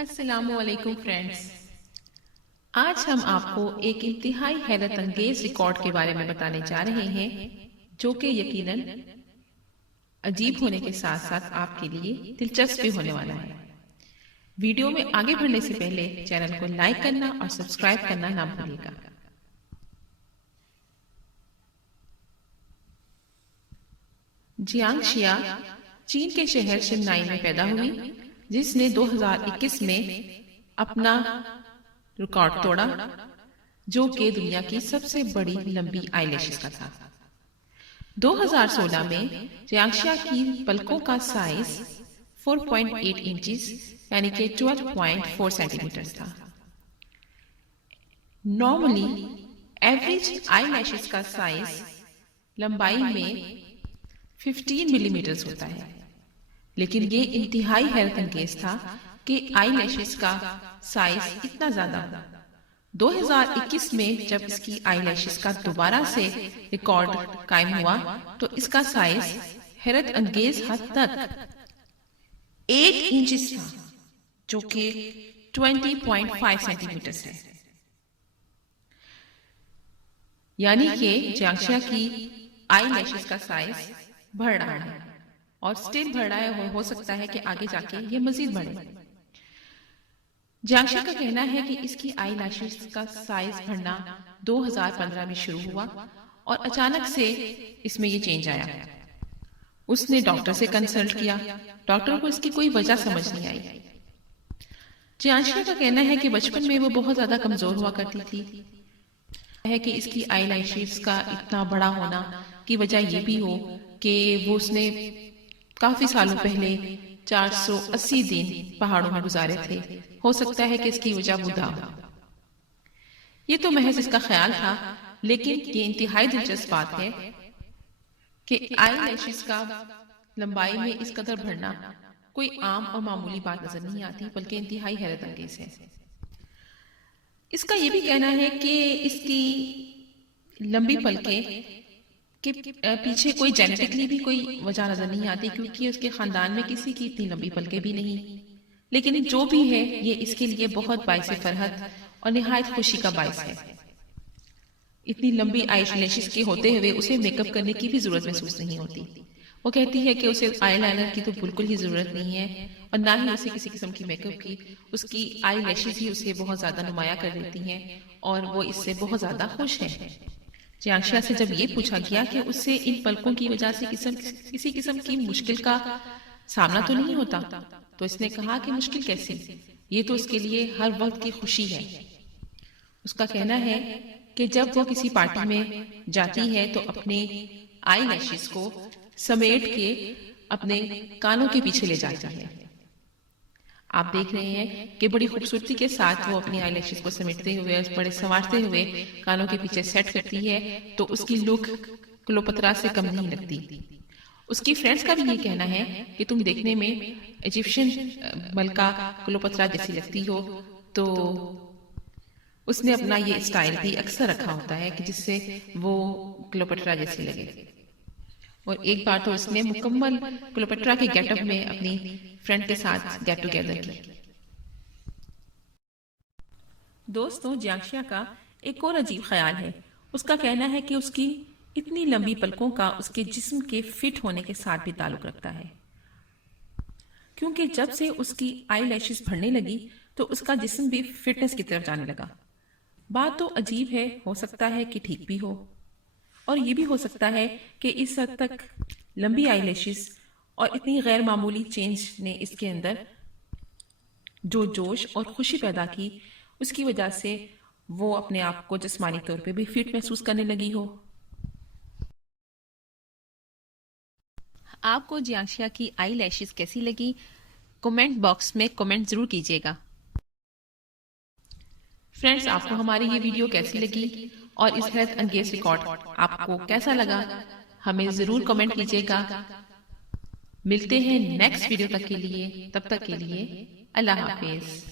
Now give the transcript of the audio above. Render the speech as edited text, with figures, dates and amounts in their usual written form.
السلام علیکم فرینڈز، آج ہم آپ کو ایک انتہائی حیرت انگیز ریکارڈ کے بارے میں بتانے جا رہے ہیں جو کہ یقیناً عجیب ہونے کے ساتھ ساتھ آپ کے لیے دلچسپ بھی ہونے والا ہے۔ ویڈیو میں آگے بڑھنے سے پہلے چینل کو لائک کرنا اور سبسکرائب کرنا نہ بھولیے گا۔ جیانگ شیا چین کے شہر شنائی میں پیدا ہوئی، جس نے 2021 میں اپنا ریکارڈ توڑا جو کہ دنیا کی سب سے بڑی لمبی آئی لیشز کا تھا۔ 2016 میں جیانگشیا کی پلکوں کا سائز 4.8 انچز یعنی کہ 12.4 سینٹی میٹر تھا۔ نارملی ایوریج آئی لیشز کا سائز لمبائی میں 15 ملی میٹر ہوتا ہے، لیکن یہ انتہائی حیرت انگیز تھا کہ آئی لیشز کا سائز اتنا زیادہ۔ 2021 میں جب اس کی آئی لیشز کا دوبارہ سے ریکارڈ قائم ہوا تو اس کا سائز حیرت انگیز حد تک 8 انچز تھا، جو کہ 20.5 سینٹی میٹر ہے۔ یعنی کہ جیانگشیا کی آئی لیشز کا سائز بڑھ رہا ہے اور سٹل بڑھ رہا ہے، ہو سکتا ہے کہ آگے جا کے یہ مزید بڑھے۔ جیانگشیا کا کہنا ہے کہ اس کی آئی لیشز کا سائز بڑھنا 2015 میں شروع ہوا اور اچانک سے اس میں یہ چینج آیا۔ اس نے ڈاکٹر سے کنسلٹ کیا، ڈاکٹر کو اس کی کوئی وجہ سمجھ نہیں آئی۔ جیانگشیا کا کہنا ہے کہ بچپن میں وہ بہت زیادہ کمزور ہوا کرتی تھی، ہے کہ اس کی آئی لیشز کا اتنا بڑا ہونا کی وجہ یہ بھی ہو کہ وہ اس نے کافی سالوں پہلے 480 دن پہاڑوں میں گزارے تھے، ہو سکتا ہے کہ اس کی وجہ بوڑھا ہو۔ یہ تو محض اس کا خیال تھا، لیکن یہ انتہائی دلچسپ بات ہے کہ آئی لیشز کا لمبائی میں اس قدر بڑھنا کوئی عام اور معمولی بات نظر نہیں آتی، بلکہ انتہائی حیرت انگیز ہے۔ اس کا یہ بھی کہنا ہے کہ اس کی لمبی پلکیں کہ پیچھے کوئی جینیٹکلی بھی کوئی وجہ نظر نہیں آتی، کیونکہ اس کے خاندان میں کسی کی اتنی لمبی پلکیں بھی نہیں، لیکن جو بھی ہے یہ اس کے لیے بہت باعث فرحت اور نہایت خوشی کا باعث ہے۔ اتنی لمبی آئی لیشز کے ہوتے ہوئے اسے میک اپ کرنے کی بھی ضرورت محسوس نہیں ہوتی۔ وہ کہتی ہے کہ اسے آئی لائنر کی تو بالکل ہی ضرورت نہیں ہے اور نہ ہی اسے کسی قسم کی میک اپ کی، اس کی آئی لیشز ہی اسے بہت زیادہ نمایاں کر دیتی ہیں اور وہ اس سے بہت زیادہ خوش ہے۔ جیانگشیا سے جب یہ پوچھا گیا کہ اس سے ان پلکوں کی وجہ سے کسی قسم کی مشکل کا سامنا تو نہیں ہوتا، تو اس نے کہا کہ مشکل کیسے، یہ تو اس کے لیے ہر وقت کی خوشی ہے۔ اس کا کہنا ہے کہ جب وہ کسی پارٹی میں جاتی ہے تو اپنے آئی لیشز کو سمیٹ کے اپنے کانوں کے پیچھے لے جاتی ہے۔ آپ دیکھ رہے ہیں کہ بڑی خوبصورتی کے ساتھ وہ اپنی آئی لیشز کو سمیٹتے ہوئے بڑے سنوارتے ہوئے کانوں کے پیچھے سیٹ کرتی ہے، تو اس کی لک کلوپترا سے کم نہیں لگتی۔ اس کی فرینڈز کا بھی یہ کہنا ہے کہ تم دیکھنے میں ایجپشین ملکہ کلوپترا جیسی لگتی ہو، تو اس نے اپنا یہ اسٹائل بھی اکثر رکھا ہوتا ہے کہ جس سے وہ کلوپترا جیسی لگے۔ اور ایک بار تو اس نے مکمل کلوپٹرا کے گیٹ اپ میں اپنی فرینڈ کے ساتھ گیٹ ٹوگیدر کی۔ دوستوں، جیانگشیا کا ایک اور عجیب خیال ہے۔ اس کا کہنا ہے کہ اس کی اتنی لمبی پلکوں کا اس کے جسم کے فٹ ہونے کے ساتھ بھی تعلق رکھتا ہے، کیونکہ جب سے اس کی آئی لیشز بڑھنے لگی تو اس کا جسم بھی فٹنس کی طرف جانے لگا۔ بات تو عجیب ہے، ہو سکتا ہے کہ ٹھیک بھی ہو، اور یہ بھی ہو سکتا ہے کہ اس حد تک لمبی آئی لیشز اور اتنی غیر معمولی چینج نے اس کے اندر جو جوش اور خوشی پیدا کی، اس کی وجہ سے وہ اپنے آپ کو جسمانی طور پہ بھی فٹ محسوس کرنے لگی ہو۔ آپ کو جیانگشیا کی آئی لیشز کیسی لگی؟ کمنٹ باکس میں کمنٹ ضرور کیجیے گا۔ فرینڈز، آپ کو ہماری یہ ویڈیو کیسی لگی اور اس حیرت انگیز ریکارڈ آپ کو کیسا لگا؟ ہمیں ضرور کمنٹ کیجیے گا۔ ملتے ہیں نیکسٹ ویڈیو تک کے لیے، تب تک کے لیے اللہ حافظ۔